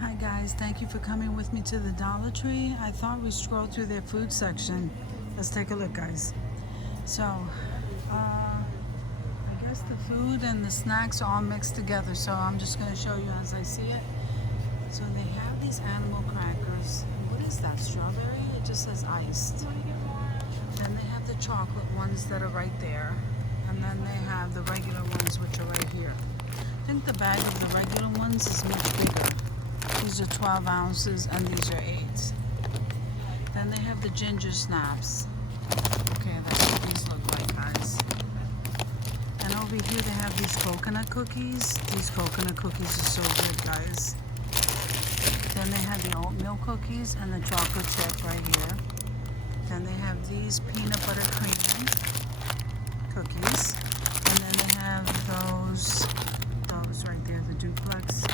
Hi guys, thank you for coming with me to the Dollar Tree. I thought we'd scroll through their food section. Let's take a look, guys. So, I guess the food and the snacks are all mixed together, so I'm just going to show you as I see it. So they have these animal crackers. What is that, strawberry? It just says iced. Then they have the chocolate ones that are right there. And then they have the regular ones, which are right here. I think the bag of the regular ones is much bigger. These are 12 ounces and these are 8. Then they have the ginger snaps. Okay, that's what these look like, guys. And over here they have these coconut cookies. These coconut cookies are so good, guys. Then they have the oatmeal cookies and the chocolate chip right here. Then they have these peanut butter cream cookies. And then they have those right there, the duplex.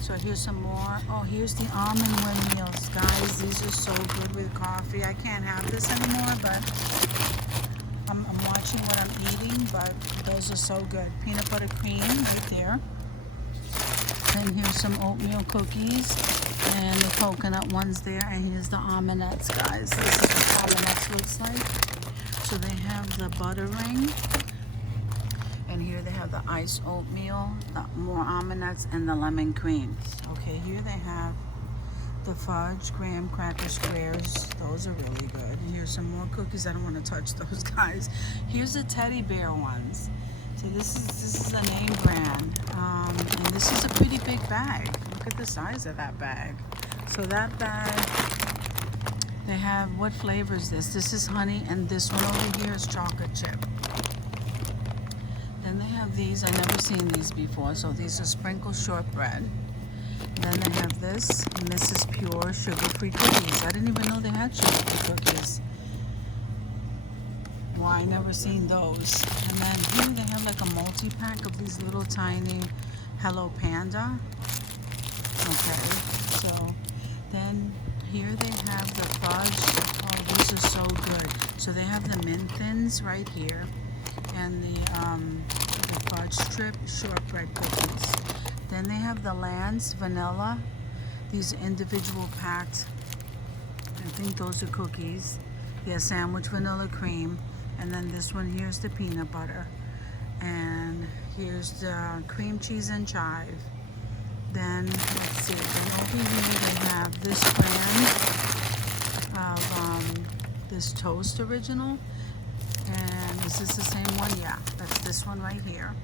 So here's some more. Oh, here's the almond meals, guys. These are so good with coffee. I can't have this anymore, but I'm watching what I'm eating, but those are so good. Peanut butter cream right there. Then here's some oatmeal cookies and the coconut ones there. And here's the almonds, guys. This is what almonds looks like. So they have the butter ring. And here they have the iced oatmeal, more almonds, and the lemon cream. Okay, here they have the fudge graham cracker squares. Those are really good. And here's some more cookies. I don't want to touch those, guys. Here's the teddy bear ones. So this is a name brand, and this is a pretty big bag. Look at the size of that bag. So that bag, they have, what flavor is this? This is honey, and this one over here is chocolate chip. Then they have these. I've never seen these before. So these are sprinkled shortbread. Then they have this, and this is pure sugar-free cookies. I didn't even know they had sugar-free cookies. Well, I never seen those. And then here they have like a multi-pack of these little tiny Hello Panda. Okay, so then here they have the fudge. Oh, these are so good. So they have the mint thins right here, and the fudge strip shortbread cookies. Then they have the Lance vanilla. These are individual packed. I think those are cookies. Yeah, sandwich vanilla cream. And then this one, here's the peanut butter. And here's the cream cheese and chive. Then, let's see, then over here they have this brand of this toast original. And is this the same one? Yeah, that's this one right here.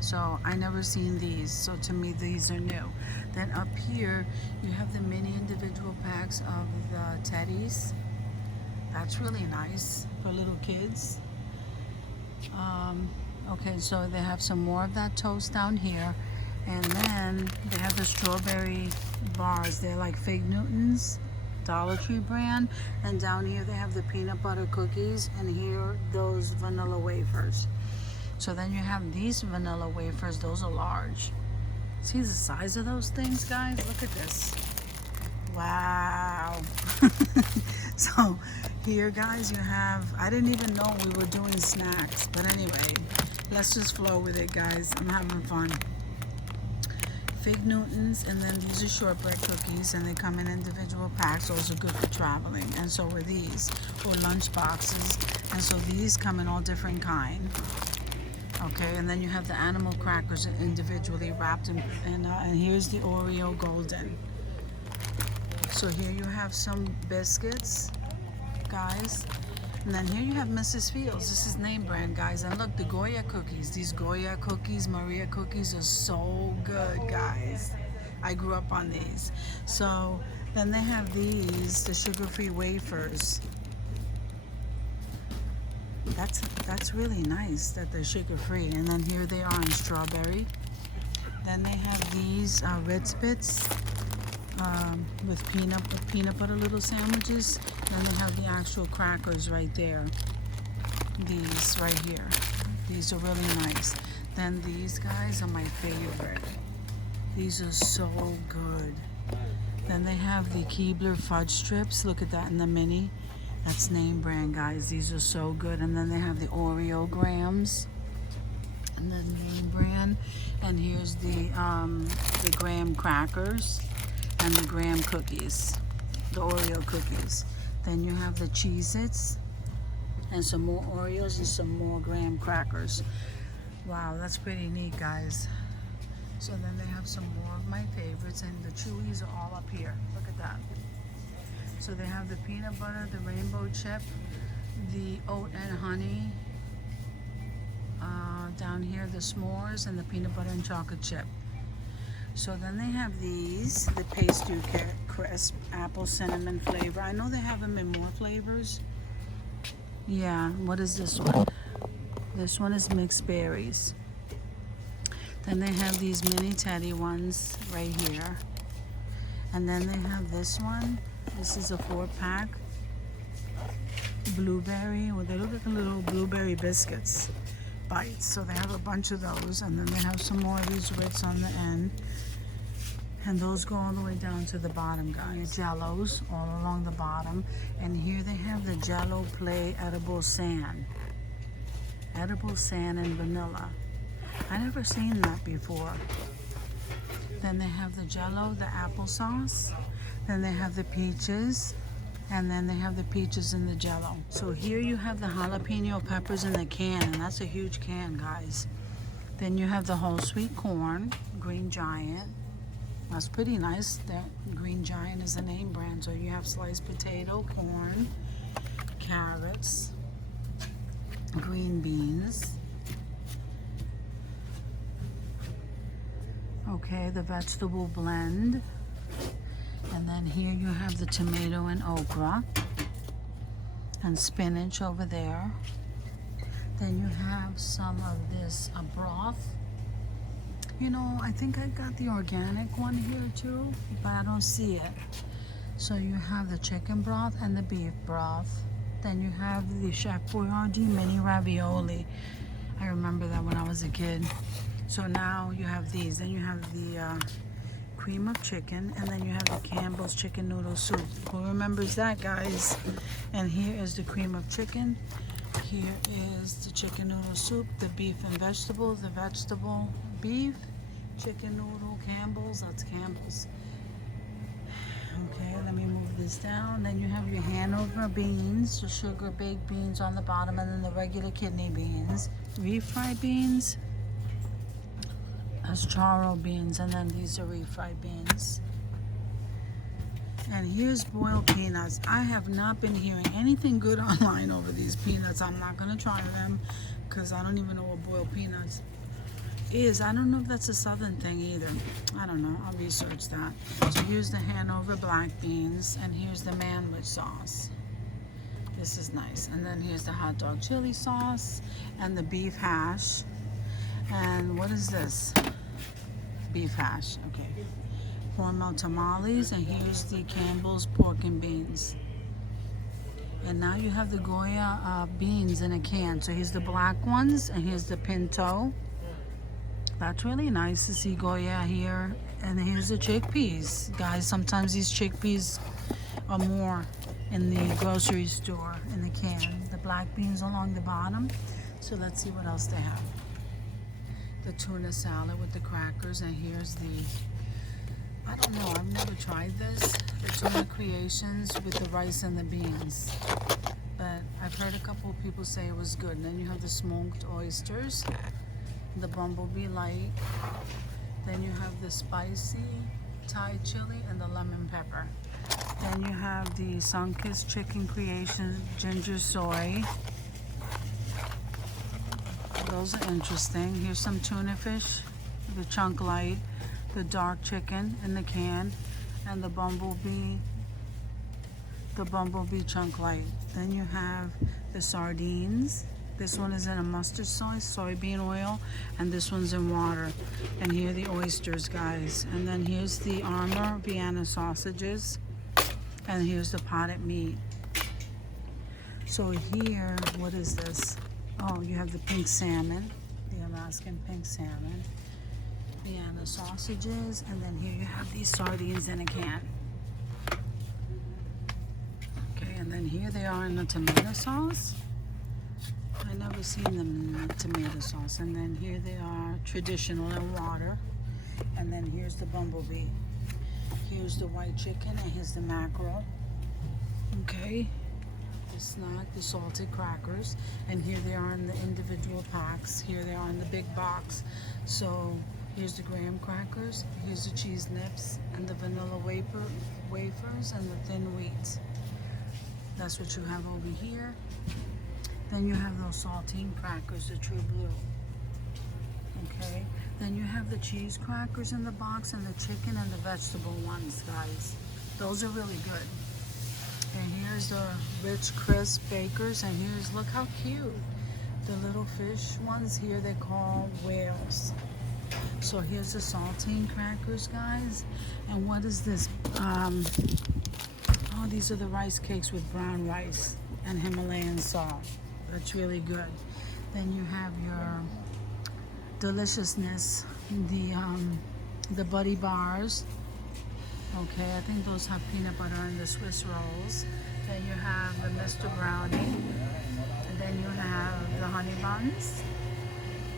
So I never seen these, so to me these are new. Then up here you have the mini individual packs of the teddies. That's really nice for little kids. Okay, so they have some more of that toast down here, and then they have the strawberry bars. They're like Fig Newtons, Dollar Tree brand. And down here they have the peanut butter cookies, and here those vanilla wafers. So then you have these vanilla wafers. Those are large. See the size of those things, guys? Look at this. Wow. So here, guys, you have, I didn't even know we were doing snacks, but anyway, let's just flow with it, guys. I'm having fun. Fig Newtons, and then these are shortbread cookies, and they come in individual packs. Those are good for traveling, and so are these, or lunch boxes. And so these come in all different kind. Okay, and then you have the animal crackers individually wrapped in, and here's the Oreo Golden. So here you have some biscuits, guys. And then here you have Mrs. Fields. This is name brand, guys. And look, the Goya cookies. These Goya cookies, Maria cookies are so good, guys. I grew up on these. So then they have these, the sugar-free wafers. That's really nice that they're sugar-free. And then here they are in strawberry. Then they have these Ritz Bits with peanut butter little sandwiches. Then they have the actual crackers right there. These right here. These are really nice. Then these guys are my favorite. These are so good. Then they have the Keebler fudge strips. Look at that in the mini. That's name brand, guys. These are so good. And then they have the Oreo grams. And then name brand. And here's the graham graham crackers and the graham cookies, the Oreo cookies. Then you have the Cheez-Its and some more Oreos and some more graham crackers. Wow, that's pretty neat, guys. So then they have some more of my favorites, and the Chewies are all up here. Look at that. So they have the peanut butter, the rainbow chip, the oat and honey. Down here, the s'mores and the peanut butter and chocolate chip. So then they have these, the pastry crisp apple cinnamon flavor. I know they have them in more flavors. Yeah, what is this one? This one is mixed berries. Then they have these mini teddy ones right here. And then they have this one. This is a 4-pack. Blueberry. Well, they look like little blueberry biscuits. Bites. So they have a bunch of those. And then they have some more of these Ritz on the end. And those go all the way down to the bottom, guys. Jellos all along the bottom. And here they have the Jello Play Edible Sand. Edible sand and vanilla. I never seen that before. Then they have the Jello, the applesauce. Then they have the peaches. And then they have the peaches in the Jello. So here you have the jalapeno peppers in the can. And that's a huge can, guys. Then you have the whole sweet corn, Green Giant. That's pretty nice. That Green Giant is a name brand. So you have sliced potato, corn, carrots, green beans. Okay, the vegetable blend. And then here you have the tomato and okra and spinach over there. Then you have some of this broth. You know, I think I got the organic one here too, but I don't see it. So you have the chicken broth and the beef broth. Then you have the Chef Boyardee mini ravioli. I remember that when I was a kid. So now you have these. Then you have the cream of chicken, and then you have the Campbell's chicken noodle soup. Who remembers that, guys? And here is the cream of chicken. Here is the chicken noodle soup, the beef and vegetable, the vegetable beef, chicken noodle, Campbell's, that's Campbell's. Okay, let me move this down. Then you have your Hanover beans, the sugar baked beans on the bottom, and then the regular kidney beans. Refried beans, that's charro beans, and then these are refried beans. And here's boiled peanuts. I have not been hearing anything good online over these peanuts. I'm not going to try them because I don't even know what boiled peanuts is. I don't know if that's a southern thing either. I don't know. I'll research that. So here's the Hanover black beans, and here's the manwich sauce. This is nice. And then here's the hot dog chili sauce and the beef hash. And what is this? Beef hash. Okay. Cornmeal tamales, and here's the Campbell's pork and beans. And now you have the Goya beans in a can. So here's the black ones, and here's the pinto. That's really nice to see Goya here. And here's the chickpeas. Guys, sometimes these chickpeas are more in the grocery store in the can. The black beans along the bottom. So let's see what else they have. The tuna salad with the crackers, and here's the, I don't know, I've never tried this. The tuna creations with the rice and the beans. But I've heard a couple of people say it was good. And then you have the smoked oysters, the bumblebee light. Then you have the spicy Thai chili and the lemon pepper. Then you have the sun-kissed chicken creations, ginger soy. Those are interesting. Here's some tuna fish, the chunk light, the dark chicken in the can, and the bumblebee chunk light. Then you have the sardines. This one is in a mustard sauce, soybean oil, and this one's in water. And here are the oysters, guys. And then here's the Armour Vienna Sausages, and here's the potted meat. So here, what is this? Oh, you have the pink salmon, the Alaskan pink salmon, Vienna sausages, and then here you have these sardines in a can. Okay, and then here they are in the tomato sauce. I never seen them in the tomato sauce. And then here they are, traditional in water. And then here's the bumblebee. Here's the white chicken, and here's the mackerel. Okay, the snack, the salted crackers, and here they are in the individual packs. Here they are in the big box. So here's the graham crackers, here's the cheese nips, and the vanilla wafers, and the thin wheat. That's what you have over here. Then you have those saltine crackers, the true blue. Okay, then you have the cheese crackers in the box, and the chicken and the vegetable ones, guys. Those are really good. And here's the rich crisp bakers, and here's, look how cute. The little fish ones here, they call whales. So here's the saltine crackers, guys. And what is this? Oh, these are the rice cakes with brown rice and Himalayan salt. That's really good. Then you have your deliciousness, the Buddy bars. Okay, I think those have peanut butter in the Swiss rolls. Then you have the Mr. Brownie. And then you have the honey buns.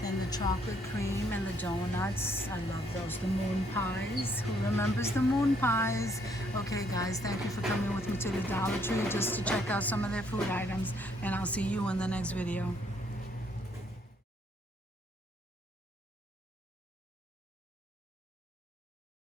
Then the chocolate cream and the donuts. I love those. The moon pies. Who remembers the moon pies? Okay, guys, thank you for coming with me to the Dollar Tree just to check out some of their food items. And I'll see you in the next video.